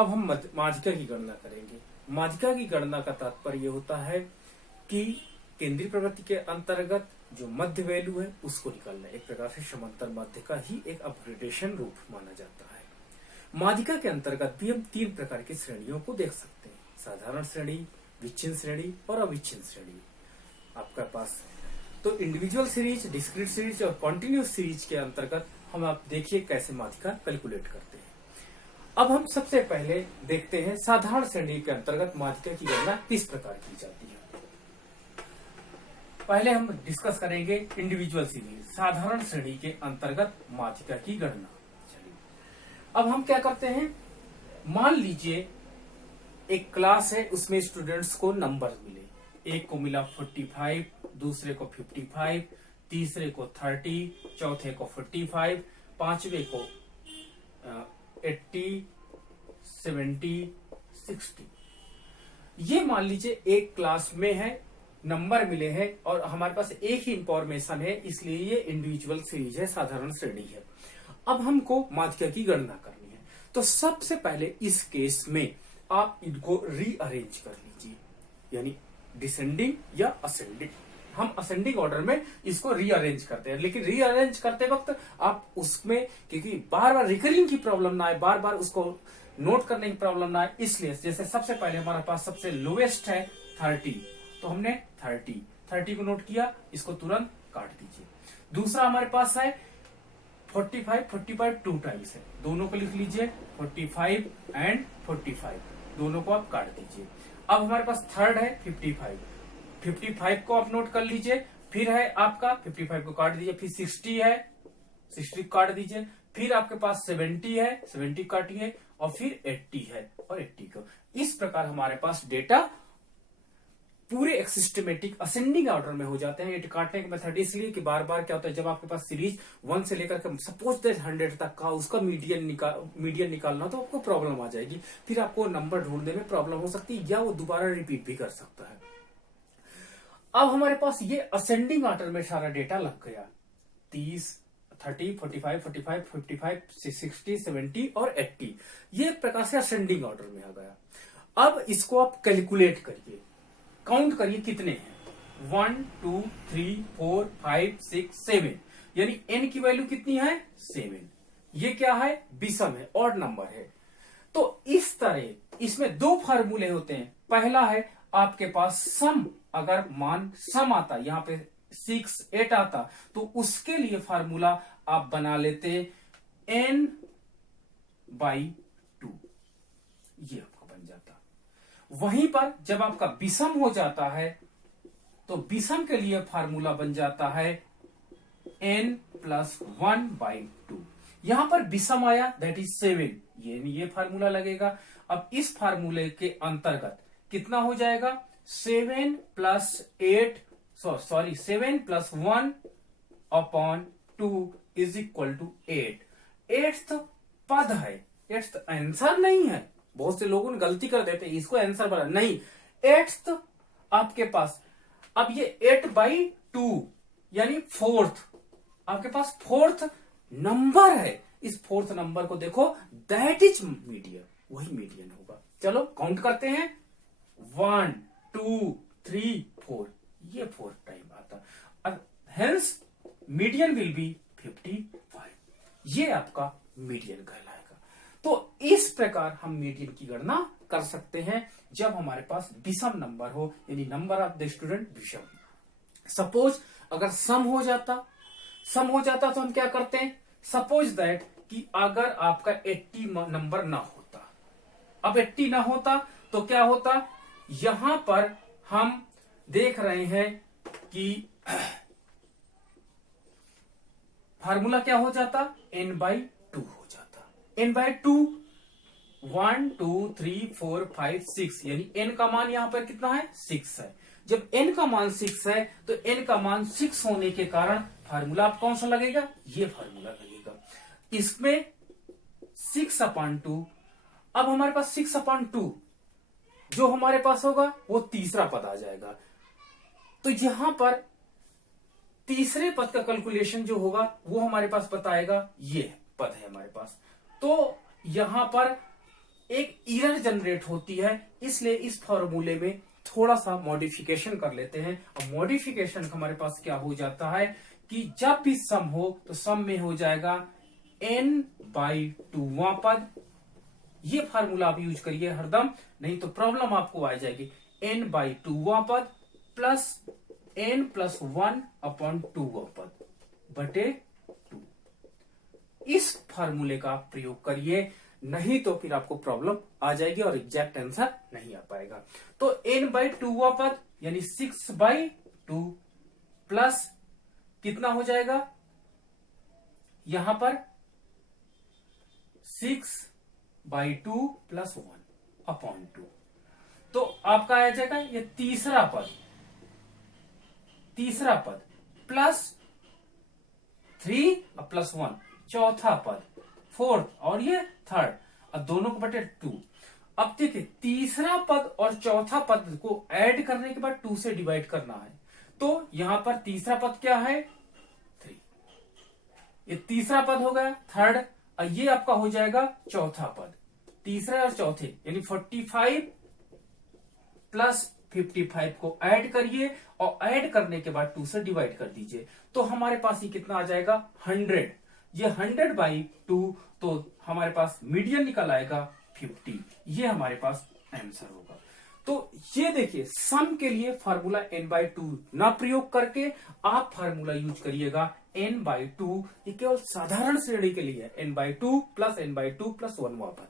अब हम माध्यिका की गणना करेंगे। माध्यिका की गणना का तात्पर्य होता है कि केंद्रीय प्रवृत्ति के अंतर्गत जो मध्य वैल्यू है उसको निकालना। एक प्रकार से समांतर माध्य का ही एक अपग्रेडेशन रूप माना जाता है। माध्यिका के अंतर्गत भी हम 3 प्रकार की श्रेणियों को देख सकते हैं, साधारण श्रेणी, विच्छिन्न श्रेणी और अविच्छिन्न श्रेणी आपका पास। तो इंडिविजुअल सीरीज, डिस्क्रीट सीरीज और कॉन्टिन्यूस सीरीज के अंतर्गत हम आप देखिए कैसे माध्यिका कैलकुलेट करते हैं। अब हम सबसे पहले देखते हैं साधारण श्रेणी के अंतर्गत माध्यिका की गणना किस प्रकार की जाती है। पहले हम डिस्कस करेंगे इंडिविजुअल सीरीज, साधारण श्रेणी के अंतर्गत माध्यिका की गणना। चलिए अब हम क्या करते हैं, मान लीजिए एक क्लास है, उसमें स्टूडेंट्स को नंबर मिले, एक को मिला 45, दूसरे को 55, तीसरे को 30, चौथे को 45, पांचवे को 80, 70, 60। ये मान लीजिए एक क्लास में है, नंबर मिले हैं और हमारे पास एक ही इंफॉर्मेशन है, इसलिए ये इंडिविजुअल सीरीज है, साधारण श्रेणी है। अब हमको माध्यिका की गणना करनी है। तो सबसे पहले इस केस में आप इनको रीअरेंज कर लीजिए, यानी डिसेंडिंग या असेंडिंग। हम असेंडिंग ऑर्डर में इसको रीअरेंज करते हैं, लेकिन रीअरेंज करते वक्त आप उसमें, क्योंकि बार बार रिकरिंग की प्रॉब्लम ना आए, बार बार उसको नोट करने की प्रॉब्लम ना आए, इसलिए जैसे सबसे पहले हमारे पास सबसे लोएस्ट है 30, तो हमने 30 को नोट किया, इसको तुरंत काट दीजिए। दूसरा हमारे पास है 45 2 टाइम्स है, दोनों को लिख लीजिए, 45 एंड 45, दोनों को आप काट दीजिए। अब हमारे पास थर्ड है 55 को आप नोट कर लीजिए, फिर है आपका 55 को काट दीजिए, फिर 60 है, 60 को काट दीजिए, फिर आपके पास 70 है, 70 काटिए, और फिर 80 है और 80 को। इस प्रकार हमारे पास डेटा पूरे एक सिस्टमेटिक असेंडिंग ऑर्डर में हो जाते हैं। ये काटने का मेथड इसलिए कि बार बार क्या होता है, जब आपके पास सीरीज 1 से लेकर के सपोज दैट 100 तक का उसका मीडियन निकालना, तो आपको प्रॉब्लम आ जाएगी, फिर आपको नंबर ढूंढने में प्रॉब्लम हो सकती है, या वो दोबारा रिपीट भी कर सकता है। अब हमारे पास ये असेंडिंग ऑर्डर में सारा डेटा लग गया, 30, 45, 55, 60, 70 और 80, ये एक प्रकार से असेंडिंग ऑर्डर में आ गया। अब इसको आप कैलकुलेट करिए, काउंट करिए कितने हैं, 1 2 3 4 5 6 7, यानी n की वैल्यू कितनी है, 7। ये क्या है, विषम है, ऑड नंबर है। तो इस तरह इसमें 2 फार्मूले होते हैं। पहला है आपके पास सम, अगर मान सम आता, यहां पे 6 8 आता, तो उसके लिए फार्मूला आप बना लेते n/2, ये आपका बन जाता। वहीं पर जब आपका विषम हो जाता है तो विषम के लिए फार्मूला बन जाता है n+1/2। यहां पर विषम आया, दैट इज 7, ये फार्मूला लगेगा। अब इस फार्मूले के अंतर्गत कितना हो जाएगा, 7 + 1/2 इज इक्वल टू 8। 8th पद है, 8th आंसर नहीं है। बहुत से लोगों ने गलती कर देते हैं, इसको आंसर बना, नहीं, 8th आपके पास। अब ये 8/2 यानी 4th, आपके पास 4th नंबर है। इस 4th नंबर को देखो, दैट इज मीडियन, वही मीडियन होगा। चलो काउंट करते हैं, 1 2 3 4, ये 4 टाइम आता, हेंस मीडियन विल बी 55, ये आपका मीडियन कहलाएगा। तो इस प्रकार हम मीडियन की गणना कर सकते हैं जब हमारे पास विषम नंबर हो, यानी नंबर ऑफ द स्टूडेंट विषम। सपोज अगर सम हो जाता तो हम क्या करते हैं, सपोज दैट कि अगर आपका 80 नंबर ना होता, अब 80 ना होता तो क्या होता, यहां पर हम देख रहे हैं कि फार्मूला क्या हो जाता, n/2 हो जाता। n/2 1 2 3 4 5 6, यानी n का मान यहां पर कितना है, 6 है। जब n का मान 6 है तो n का मान 6 होने के कारण फार्मूला आप कौन सा लगेगा, ये फार्मूला लगेगा। इसमें 6/2, अब हमारे पास 6/2 जो हमारे पास होगा वो तीसरा पद आ जाएगा। तो यहां पर तीसरे पद का कैलकुलेशन जो होगा वो हमारे पास बताएगा, ये पद है हमारे पास। तो यहां पर एक एरर जनरेट होती है, इसलिए इस फॉर्मूले में थोड़ा सा मॉडिफिकेशन कर लेते हैं। अब मॉडिफिकेशन हमारे पास क्या हो जाता है कि जब भी सम हो तो सम में हो जाएगा n/2वां पद। ये फार्मूला आप यूज करिए हरदम, नहीं तो प्रॉब्लम आपको आ जाएगी। n/2वां पद प्लस n+1/2वां पद बटे 2। इस फार्मूले का आप प्रयोग करिए, नहीं तो फिर आपको प्रॉब्लम आ जाएगी और एग्जैक्ट आंसर नहीं आ पाएगा। तो n/2वां पद यानी 6/2 प्लस कितना हो जाएगा यहां पर 6/2 प्लस 1/2। तो आपका आ जाएगा ये तीसरा पद प्लस 3 प्लस 1 चौथा पद, फोर्थ और ये थर्ड, अब दोनों को बटे 2। अब देखिए तीसरा पद और चौथा पद को ऐड करने के बाद 2 से डिवाइड करना है, तो यहां पर तीसरा पद क्या है 3, ये तीसरा पद हो गया थर्ड, और ये आपका हो जाएगा चौथा पद। तीसरा और चौथे यानी 45 प्लस 55 को ऐड करिए और ऐड करने के बाद 2 से डिवाइड कर दीजिए, तो हमारे पास ये कितना आ जाएगा 100। ये 100/2, तो हमारे पास मीडियन निकल आएगा 50। ये हमारे पास आंसर होगा। तो ये देखिए सम के लिए फार्मूला n/2 ना प्रयोग करके आप फार्मूला यूज करिएगा n/2। ये केवल साधारण श्रेणी के लिए है, n/2 प्लस n/2 प्लस 1वां पद।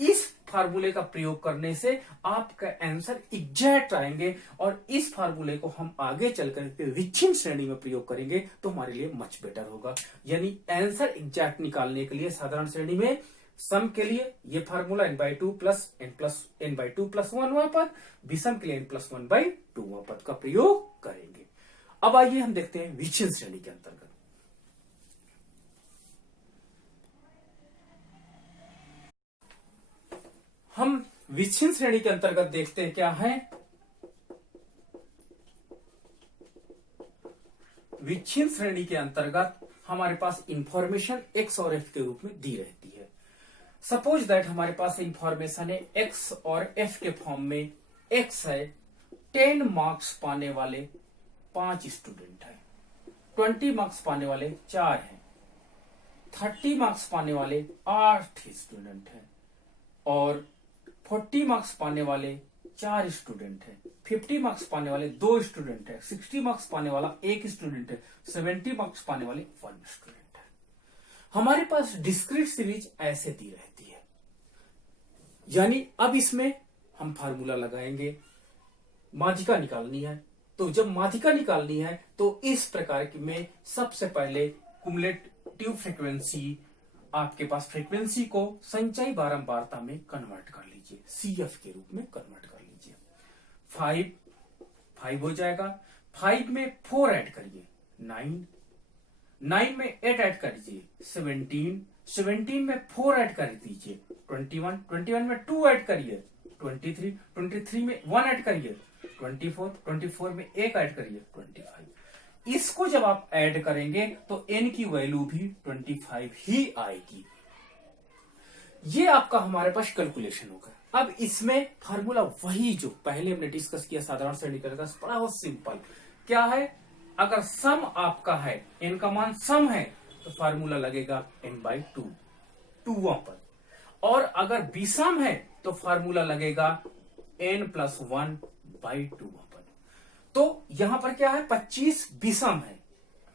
इस फार्मूले का प्रयोग करने से आपका आंसर एग्जैक्ट आएंगे, और इस फार्मूले को हम आगे चलकर के विच्छिन्न श्रेणी में प्रयोग करेंगे तो हमारे लिए मच बेटर होगा। यानी आंसर एग्जैक्ट निकालने के लिए साधारण श्रेणी में सम के लिए ये formula n/2 plus n/2 plus 1वां पद, विषम के लिए n+1/2वां पद का प्रयोग करेंगे। अब आइए हम देखते हैं विच्छिन्न श्रेणी के अंतर्गत। हम विच्छिन्न श्रेणी के अंतर्गत देखते हैं क्या है। विच्छिन्न श्रेणी के अंतर्गत हमारे पास इंफॉर्मेशन x और f के रूप में दी रहती है। सपोज दैट हमारे पास इंफॉर्मेशन है x और f के फॉर्म में। x है 10 मार्क्स पाने वाले 5 स्टूडेंट है, 20 मार्क्स पाने वाले 4 हैं, 30 मार्क्स पाने वाले 8 स्टूडेंट हैं, और 40 मार्क्स पाने वाले 4 स्टूडेंट हैं, 50 मार्क्स पाने वाले 2 स्टूडेंट है, 60 मार्क्स पाने वाला 1 स्टूडेंट है, 70 मार्क्स पाने वाले 1 स्टूडेंट है। हमारे पास डिस्क्रीट सीरीज ऐसे दी रहती है, यानी अब इसमें हम फार्मूला लगाएंगे, माध्यिका निकालनी है। तो जब माध्यिका निकालनी है तो इस प्रकार की में सबसे पहले कुमुलेटिव फ्रीक्वेंसी, आपके पास फ्रीक्वेंसी को संचयी बारंबारता में कन्वर्ट कर लीजिए, CF के रूप में कन्वर्ट कर लीजिए। 5 हो जाएगा, 5 में 4 ऐड करिए 9 में 8 ऐड करिए 17 में 4 ऐड कर दीजिए 21 में 2 ऐड करिए 23 में 1 ऐड करिए 24 में 1 ऐड करिए 25। इसको जब आप ऐड करेंगे तो n की वैल्यू भी 25 ही आएगी। ये आपका हमारे पास कैलकुलेशन होगा। अब इसमें फार्मूला वही जो पहले हमने डिस्कस किया साधारण श्रेणी का, बड़ा बहुत सिंपल। क्या है, अगर सम आपका है, n का मान सम है, तो फार्मूला लगेगा n/2 2वां पद, और अगर विषम है तो फार्मूला लगेगा n+1/2वां पद। तो यहां पर क्या है 25 विषम है,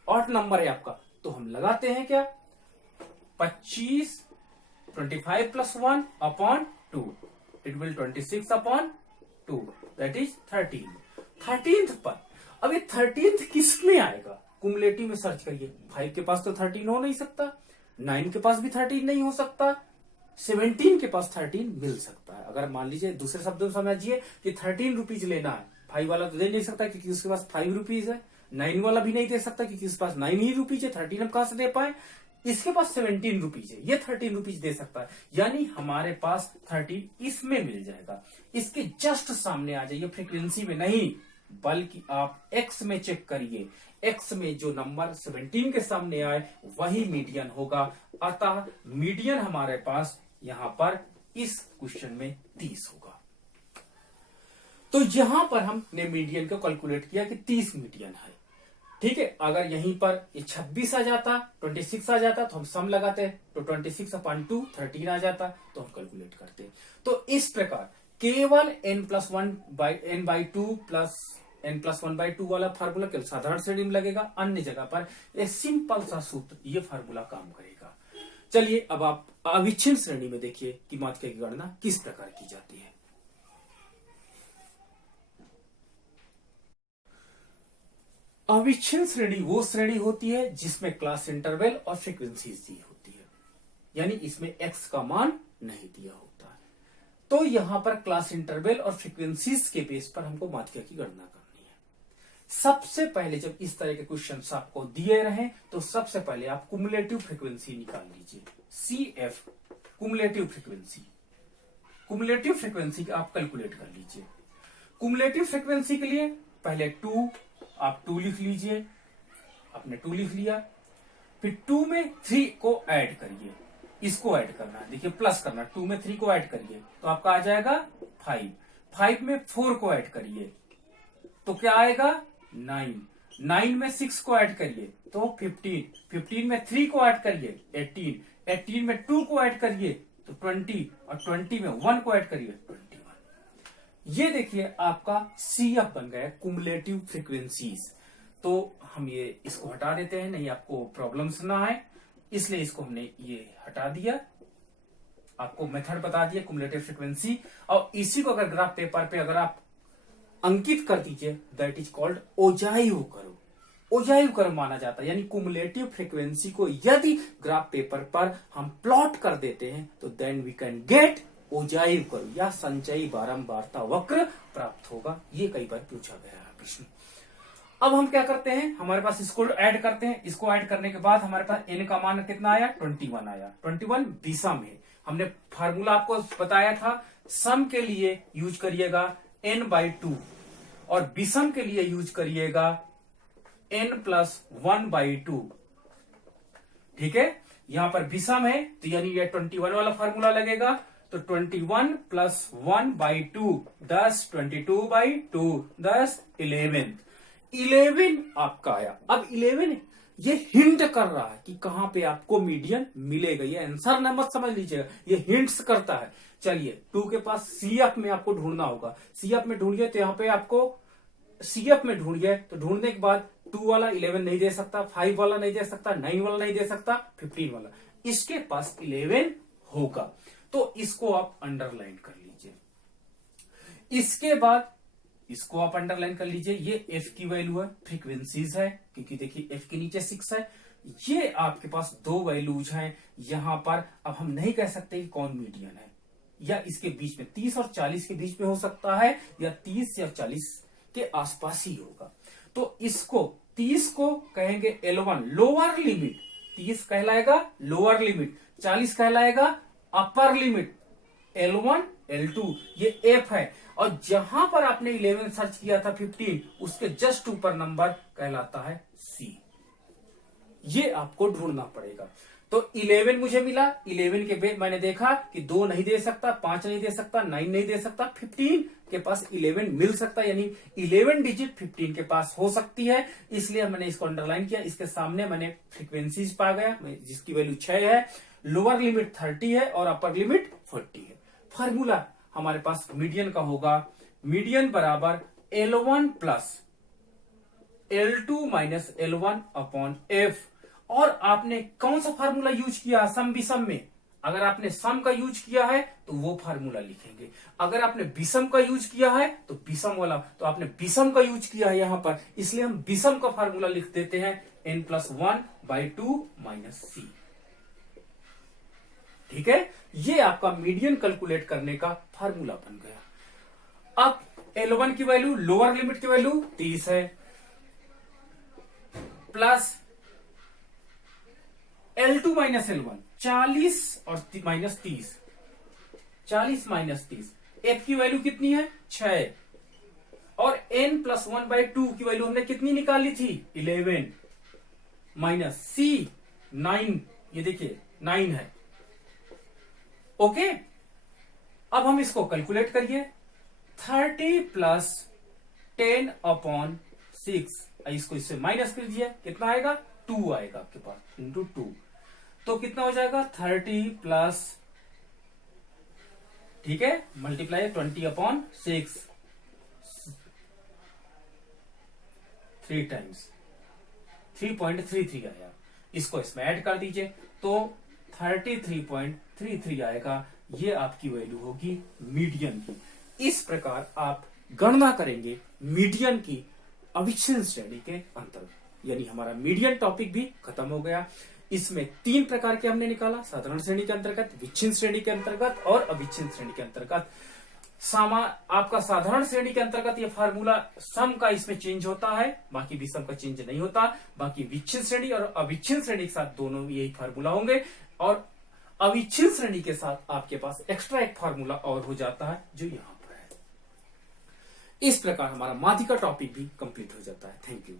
ऑड नंबर है आपका, तो हम लगाते हैं क्या 25 + 1/2 it will 26/2 that is 13th पद। अब ये 13th किस में आएगा, कुमुलेटिव में सर्च करिए। 5 के पास तो 13 हो नहीं सकता, 9 के पास भी 13 नहीं हो सकता, 17 के पास 13 मिल सकता है। अगर मान लीजिए दूसरे शब्दों में समझिए कि 13 रुपीज लेना है, 5 वाला तो दे नहीं सकता क्योंकि उसके पास 5 रुपीज है, 9 वाला भी नहीं दे सकता क्योंकि उसके पास 9 ही रुपीज है, 13 हम कहां से दे पाए। इसके पास 17 रुपीज है, ये 13 रुपीज दे सकता है, यानी हमारे पास 13 इसमें मिल जाएगा। इसके जस्ट सामने आ जाइए, फ्रीक्वेंसी में नहीं बल्कि आप x में चेक करिए, x में जो नंबर 17 के सामने आए वही मीडियन होगा। अतः मीडियन हमारे पास यहां पर इस क्वेश्चन में 30 होगा। तो यहां पर हमने मीडियन को कैलकुलेट किया कि 30 मीडियन है। ठीक है, अगर यहीं पर ये 26 आ जाता, 26 आ जाता तो हम सम लगाते, तो 26/2 13 आ जाता तो हम कैलकुलेट करते। तो इस प्रकार केवल n+1/n/2 प्लस n+1/2 वाला फार्मूला केवल साधारण श्रेणी में लगेगा, अन्य जगह पर एक सिंपल सा सूत्र ये फार्मूला काम करेगा। चलिए अब आप अविच्छिन्न श्रेणी में देखिए कि माध्यिका की गणना किस प्रकार की जाती है। अविच्छिन्न श्रेणी वो श्रेणी होती है जिसमें क्लास इंटरवल और फ्रीक्वेंसीज दी होती है, यानी इसमें x का मान नहीं दिया होता है। तो यहां पर क्लास इंटरवल और फ्रीक्वेंसीज के बेस पर हमको माध्यिका की गणना करनी है। सबसे पहले जब इस तरह के क्वेश्चन आपको दिए रहे तो सबसे पहले आप कुमुलेटिव फ्रीक्वेंसी निकाल लीजिए, CF cumulative frequency. Cumulative frequency आप कैलकुलेट कर लीजिए। कुमुलेटिव फ्रीक्वेंसी के लिए पहले 2 आप 2 लिख लीजिए, आपने 2 लिख लिया, फिर 2 में 3 को ऐड करिए, इसको ऐड करना है, देखिए प्लस करना, 2 में 3 को ऐड करिए तो आपका आ जाएगा 5, 5 में 4 को ऐड करिए तो क्या आएगा 9, 9 में 6 को ऐड करिए तो 15, 15 में 3 को ऐड करिए 18, 18 में 2 को ऐड करिए तो 20 और 20 में 1 को ऐड करिए 21। ये देखिए आपका CF बन गया कुमुलेटिव फ्रीक्वेंसीज। तो हम ये इसको हटा देते हैं, नहीं आपको प्रॉब्लम्स ना आए, इसलिए इसको हमने ये हटा दिया, आपको मेथड बता दिया कुमुलेटिव फ्रीक्वेंसी। और इसी को अगर ग्राफ पेपर पे अगर आप अंकित कर दीजिए that is called ogive curve. Ogive curve माना जाता है, यानी कुमुलेटिव फ्रीक्वेंसी को यदि ग्राफ पेपर पर हम प्लॉट कर देते हैं तो then we can get ogive curve या संचयी बारंबारता वक्र प्राप्त होगा। ये कई बार पूछा गया है प्रश्न। अब हम क्या करते हैं, हमारे पास इसको ऐड करते हैं, इसको ऐड करने के बाद हमारे पास n का मान कितना आया 21 आया। 21 विषम है, हमने फार्मूला आपको बताया था, सम के लिए यूज करिएगा n/2 और विषम के लिए यूज करिएगा n+1/2। ठीक है, यहां पर विषम है तो यानी ये 21 वाला फार्मूला लगेगा, तो 21 + 1/2 10, 22/2 10, 11 आपका आया। अब 11 ये हिंट कर रहा है कि कहां पे आपको मीडियन मिलेगा, ये आंसर न मत समझ लीजिएगा, ये हिंट्स करता है। चलिए 2 के पास CF में आपको ढूंढना होगा, CF में ढूंढिए तो यहां पे आपको CF में ढूंढिए, तो ढूंढने के बाद 2 वाला 11 नहीं दे सकता, 5 वाला नहीं दे सकता, 9 वाला नहीं दे सकता, 15 वाला, इसके पास 11 होगा, तो इसको आप अंडरलाइन कर लीजिए। इसके बाद इसको आप अंडरलाइन कर लीजिए, ये F की वैल्यू है, फ्रीक्वेंसीज है, क्योंकि देखिए F के नीचे 6 है, ये आपके पास 2 वैल्यूज हैं यहां पर। अब हम नहीं कह सकते कि कौन मीडियन है, या इसके बीच में 30 और 40 के बीच में हो सकता है, या 30 या 40 के आसपास ही होगा। तो इसको 30 को कहेंगे L1 लोअर लिमिट, 30 कहलाएगा लोअर लिमिट, 40 कहलाएगा अपर लिमिट, L1 L2 ये F है। और जहां पर आपने 11 सर्च किया था 15, उसके जस्ट ऊपर नंबर कहलाता है C। ये आपको ढूंढना पड़ेगा। तो 11 मुझे मिला, 11 के बाद मैंने देखा कि 2 नहीं दे सकता, 5 नहीं दे सकता, 9 नहीं दे सकता, 15 के पास 11 मिल सकता है, यानी 11 डिजिट 15 के पास हो सकती है, इसलिए मैंने इसको अंडरलाइन किया। इसके सामने मैंने फ्रीक्वेंसीज पा गया जिसकी वैल्यू 6 है, लोअर लिमिट 30 है और अपर लिमिट 40 है। फार्मूला हमारे पास मीडियन का होगा, मीडियन बराबर L1 + L2 - L1/F। और आपने कौन सा फार्मूला यूज किया सम विषम में, अगर आपने सम का यूज किया है तो वो फार्मूला लिखेंगे, अगर आपने विषम का यूज किया है तो विषम वाला, तो आपने विषम का यूज किया है यहां पर, इसलिए हम विषम का फार्मूला लिख देते हैं n+1/2 - C। ठीक है, ये आपका मीडियन कैलकुलेट करने का फार्मूला बन गया। अब L1 की वैल्यू, लोअर लिमिट की वैल्यू 30 है, प्लस L2 - L1 40 और -30, 40 - 30, F की वैल्यू कितनी है 6, और n+1/2 की वैल्यू हमने कितनी निकाली थी 11, माइनस C 9, ये देखिए 9 है। ओके, अब हम इसको कैलकुलेट करिए। 30 प्लस 10/6, इसको इससे माइनस कर दिया, कितना आएगा 2 आएगा आपके पास, इंटू 2। तो कितना हो जाएगा 30 प्लस, ठीक है, मल्टीप्लाई 20/6, 3 टाइम्स 3.33 आया। इसको इसमें ऐड कर दीजिए तो 33.33 आएगा। ये आपकी वैल्यू होगी मीडियन की। इस प्रकार आप गणना करेंगे मीडियन की अविच्छिन्न श्रेणी के अंतर्गत। यानी हमारा मीडियन टॉपिक भी खत्म हो गया। इसमें 3 प्रकार के हमने निकाला, साधारण श्रेणी के अंतर्गत, विच्छिन्न श्रेणी के अंतर्गत और अविच्छिन्न श्रेणी के अंतर्गत। आपका साधारण श्रेणी के अंतर्गत ये फार्मूला सम का इसमें चेंज होता है, बाकी भी सम का चेंज नहीं होता। बाकी विच्छिन्न श्रेणी और अविच्छिन्न श्रेणी के साथ दोनों यही फार्मूला होंगे, और अविच्छिन्न श्रेणी के साथ आपके पास एक्स्ट्रा एक फार्मूला और हो जाता है जो यहां पर है। इस प्रकार हमारा माध्यिका टॉपिक भी कंप्लीट हो जाता है। Thank you.